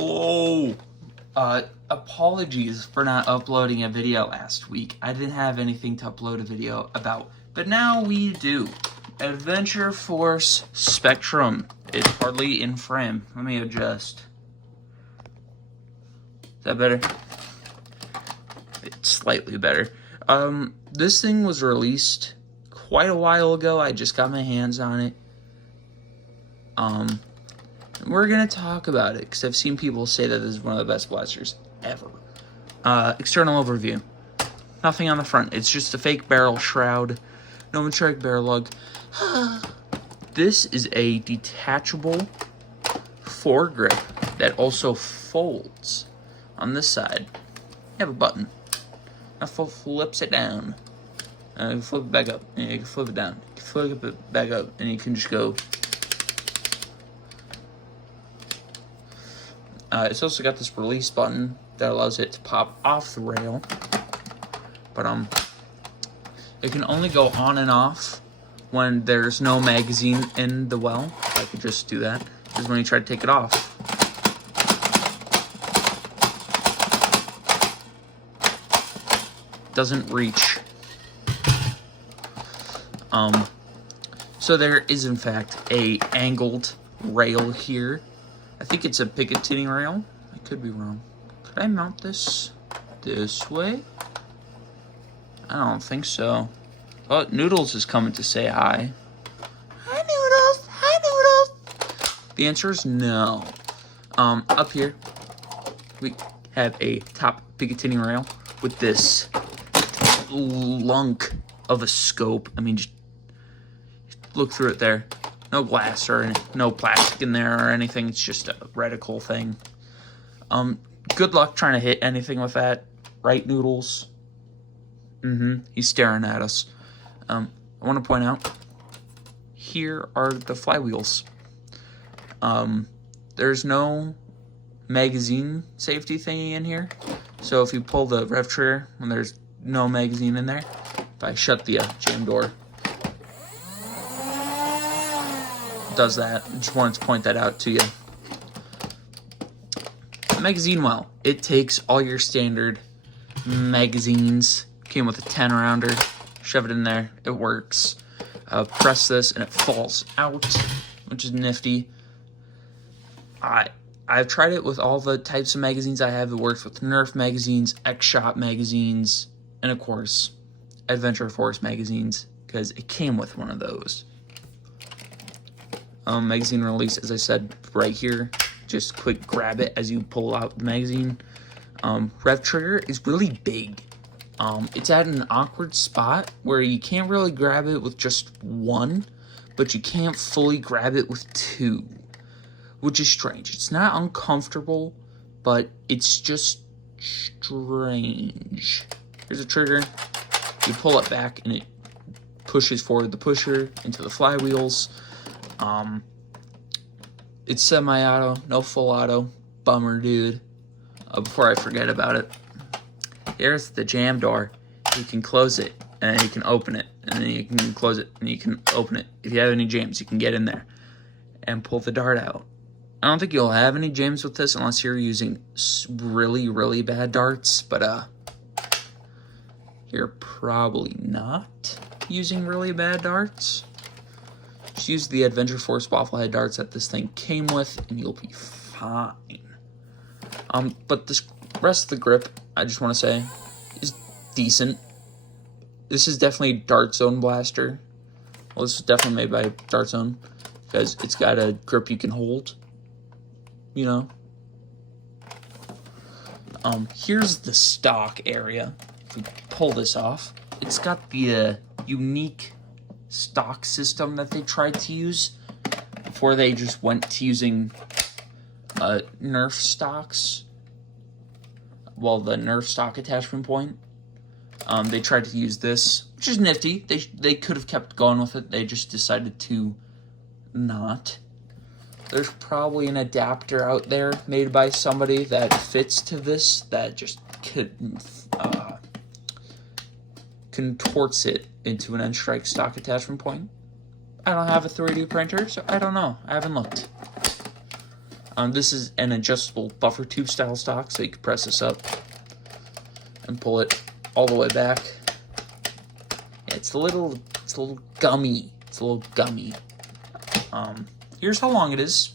Hello! Apologies for not uploading a video last week. I didn't have anything to upload a video about, but now we do. Adventure Force Spectrum. It's hardly in frame. Let me adjust. Is that better? It's slightly better. This thing was released quite a while ago. I just got my hands on it. We're gonna talk about it because I've seen people say that this is one of the best blasters ever. External overview. Nothing on the front. It's just a fake barrel shroud. No metallic barrel lug. This is a detachable foregrip that also folds on this side. You have a button. That flips it down. You can flip it back up, and you can flip it down. You can flip it back up, and you can just go. It's also got this release button that allows it to pop off the rail. But it can only go on and off when there's no magazine in the well. I could just do that. Because when you try to take it off, it doesn't reach. So there is in fact a angled rail here. I think it's a Picatinny rail. I could be wrong. Could I mount this way? I don't think so. Oh, Noodles is coming to say hi. Hi, Noodles. Hi, Noodles. The answer is no. Up here, we have a top Picatinny rail with this lunk of a scope. I mean, just look through it there. No glass or no plastic in there or anything. It's just a reticle thing. Good luck trying to hit anything with that. Right, Noodles? He's staring at us. I want to point out, here are the flywheels. There's no magazine safety thingy in here. So if you pull the rev trigger when there's no magazine in there, if I shut the jam door, does that. I just wanted to point that out to you. Magazine well. It takes all your standard magazines. Came with a 10 rounder. Shove it in there. It works. Press this and it falls out, which is nifty. I've tried it with all the types of magazines I have. It works with Nerf magazines, X-Shot magazines, and of course, Adventure Force magazines, because it came with one of those. Magazine release, as I said, right here. Just quick grab it as you pull out the magazine. Rev trigger is really big. It's at an awkward spot where you can't really grab it with just one, but you can't fully grab it with two, which is strange. It's not uncomfortable, but it's just strange. Here's a trigger. You pull it back and it pushes forward the pusher into the flywheels. It's semi-auto, no full auto. Bummer, dude. Before I forget about it, here's the jam door. You can close it, and then you can open it, and then you can close it, and you can open it. If you have any jams, you can get in there and pull the dart out. I don't think you'll have any jams with this unless you're using really, really bad darts, but you're probably not using really bad darts. Just use the Adventure Force waffle head darts that this thing came with, and you'll be fine. But this rest of the grip, I just want to say, is decent. This is definitely a Dart Zone blaster. Well, this was definitely made by Dart Zone because it's got a grip you can hold. You know. Here's the stock area. If we pull this off, it's got the unique stock system that they tried to use before they just went to using Nerf stocks. Well, the Nerf stock attachment point. They tried to use this, which is nifty. They could have kept going with it. They just decided to not. There's probably an adapter out there made by somebody that fits to this that just contorts it into an N-Strike stock attachment point. I don't have a 3D printer, so I don't know. I haven't looked. This is an adjustable buffer tube style stock, so you can press this up and pull it all the way back. Yeah, it's a little gummy. It's a little gummy. Here's how long it is.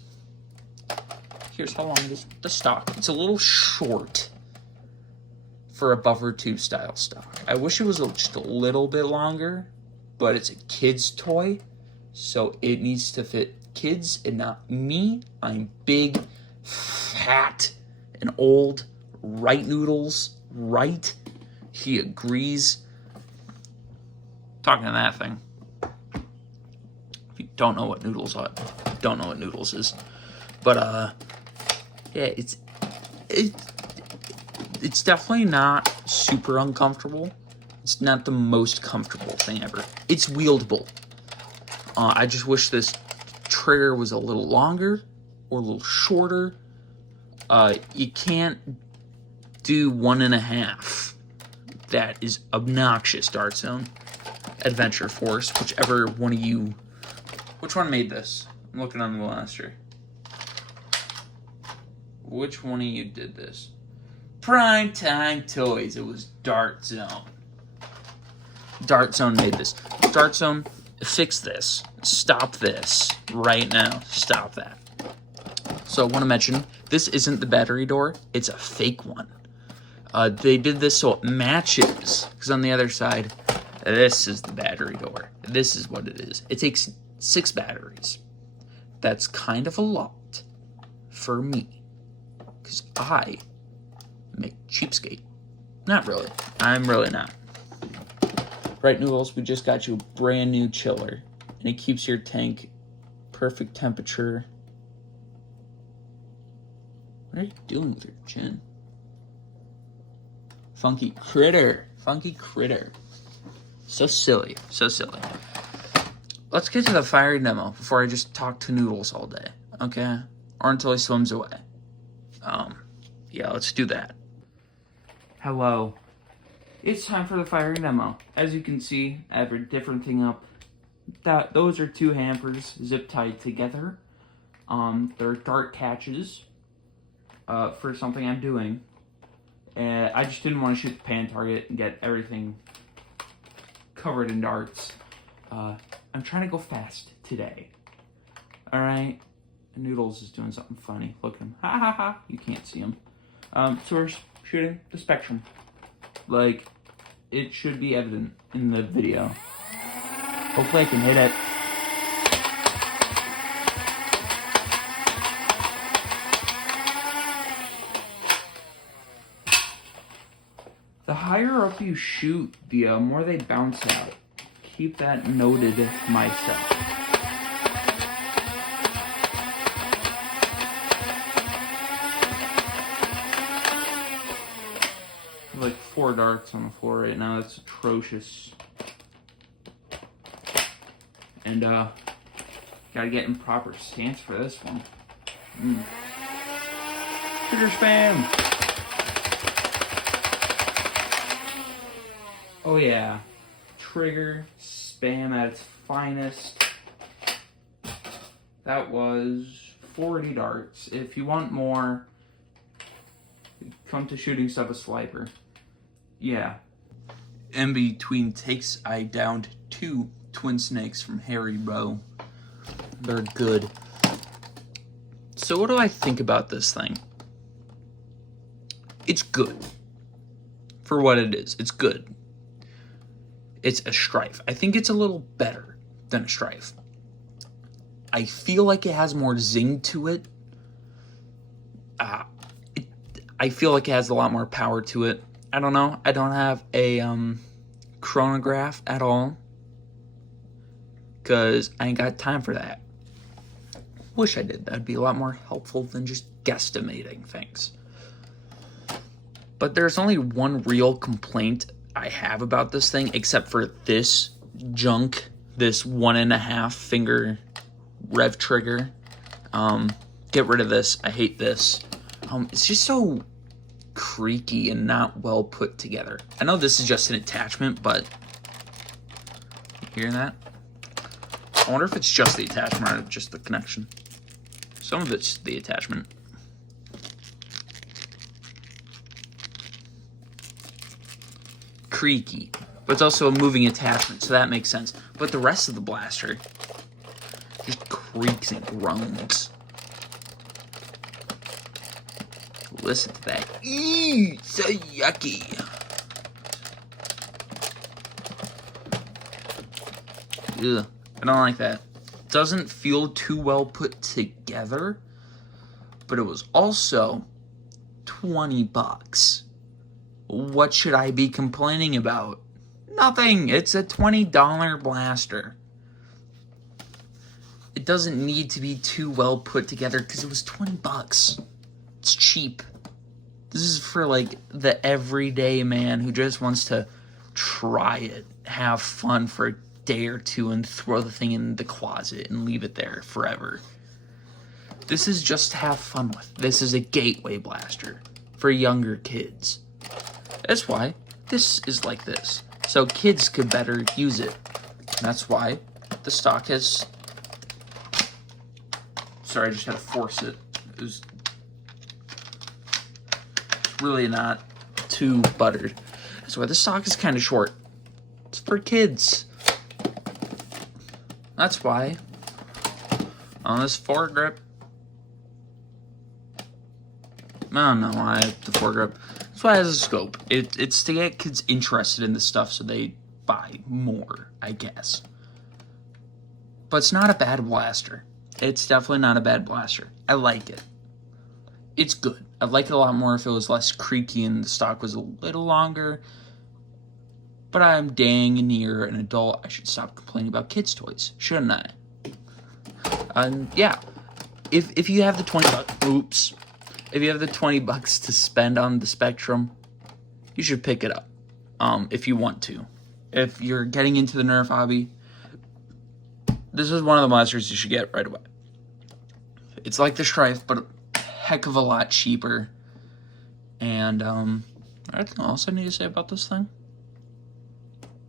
Here's how long it is with the stock. It's a little short for a buffer tube style stock. I wish it was just a little bit longer, but it's a kid's toy, so it needs to fit kids and not me. I'm big, fat, and old. Right, Noodles? Right? He agrees. Talking to that thing. If you don't know what Noodles are, don't know what Noodles is. But yeah, it's definitely not super uncomfortable. It's not the most comfortable thing ever. It's wieldable. I just wish this trigger was a little longer or a little shorter. You can't do 1.5. That is obnoxious, Dart Zone. Adventure Force, whichever one of you... Which one made this? I'm looking on the blaster. Which one of you did this? Primetime Toys. It was Dart Zone. Dart Zone made this. Dart Zone, fix this. Stop this right now. Stop that. So I want to mention, this isn't the battery door. It's a fake one. They did this so it matches. Because on the other side, this is the battery door. This is what it is. It takes 6 batteries. That's kind of a lot for me. Because I am a cheapskate. Not really. I'm really not. Right, Noodles, we just got you a brand new chiller. And it keeps your tank perfect temperature. What are you doing with your chin? Funky critter. Funky critter. So silly. So silly. Let's get to the firing demo before I just talk to Noodles all day. Okay? Or until he swims away. Yeah, let's do that. Hello. It's time for the firing demo. As you can see, I have a different thing up. Those are 2 hampers zip tied together. They're dart catches for something I'm doing. And I just didn't want to shoot the pan target and get everything covered in darts. I'm trying to go fast today. Alright? Noodles is doing something funny. Look at him. Ha ha ha. You can't see him. So we're shooting the Spectrum. Like, it should be evident in the video. Hopefully I can hit it. The higher up you shoot, the more they bounce out. Keep that noted myself. Like 4 darts on the floor right now. That's atrocious. And gotta get in proper stance for this one. Trigger spam. Oh yeah, trigger spam at its finest. That was 40 darts. If you want more, come to Shooting Stuff a Sliper. Yeah. In between takes, I downed 2 twin snakes from Haribo. They're good. So what do I think about this thing? It's good. For what it is, it's good. It's a Strife. I think it's a little better than a Strife. I feel like it has more zing to it. I feel like it has a lot more power to it. I don't know. I don't have a chronograph at all. Because I ain't got time for that. Wish I did. That'd be a lot more helpful than just guesstimating things. But there's only one real complaint I have about this thing, except for this junk, this 1.5 finger rev trigger. Get rid of this. I hate this. It's just so creaky and not well put together. I know this is just an attachment, but you hear that? I wonder if it's just the attachment or just the connection. Some of it's the attachment. creaky, but it's also a moving attachment, so that makes sense. But the rest of the blaster just creaks and groans. Listen to that. Eee, so yucky. Ugh, I don't like that. Doesn't feel too well put together, but it was also $20. What should I be complaining about? Nothing. It's a $20 blaster. It doesn't need to be too well put together because it was $20. It's cheap. This is for like the everyday man who just wants to try it, have fun for a day or two, and throw the thing in the closet and leave it there forever. This is just to have fun with. This is a gateway blaster for younger kids. That's why this is like this. So kids could better use it. That's why the stock has... Sorry, I just had to force it. It was really not too buttered. That's why the stock is kind of short. It's for kids. That's why on this foregrip, I don't know why the foregrip. That's why it has a scope. It's to get kids interested in this stuff so they buy more, I guess. But it's not a bad blaster. It's definitely not a bad blaster. I like it. It's good. I'd like it a lot more if it was less creaky and the stock was a little longer. But I'm dang near an adult. I should stop complaining about kids' toys, shouldn't I? Yeah. If you have the $20, if you have the $20 to spend on the Spectrum, you should pick it up. If you want to. If you're getting into the Nerf hobby, this is one of the blasters you should get right away. It's like the Strife, but a heck of a lot cheaper. And anything else I need to say about this thing?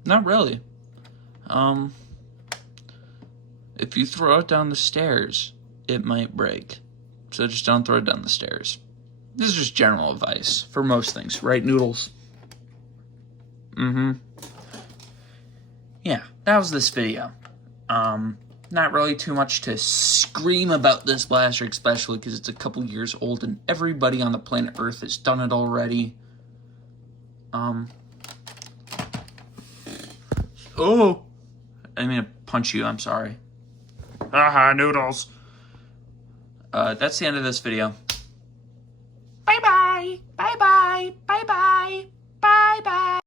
Not really. If you throw it down the stairs, it might break. So just don't throw it down the stairs. This is just general advice for most things, right, Noodles? Yeah, that was this video. Not really too much to scream about this blaster, especially because it's a couple years old and everybody on the planet Earth has done it already. Oh! I didn't mean to punch you, I'm sorry. Haha, Noodles. That's the end of this video. Bye-bye! Bye-bye! Bye-bye! Bye-bye!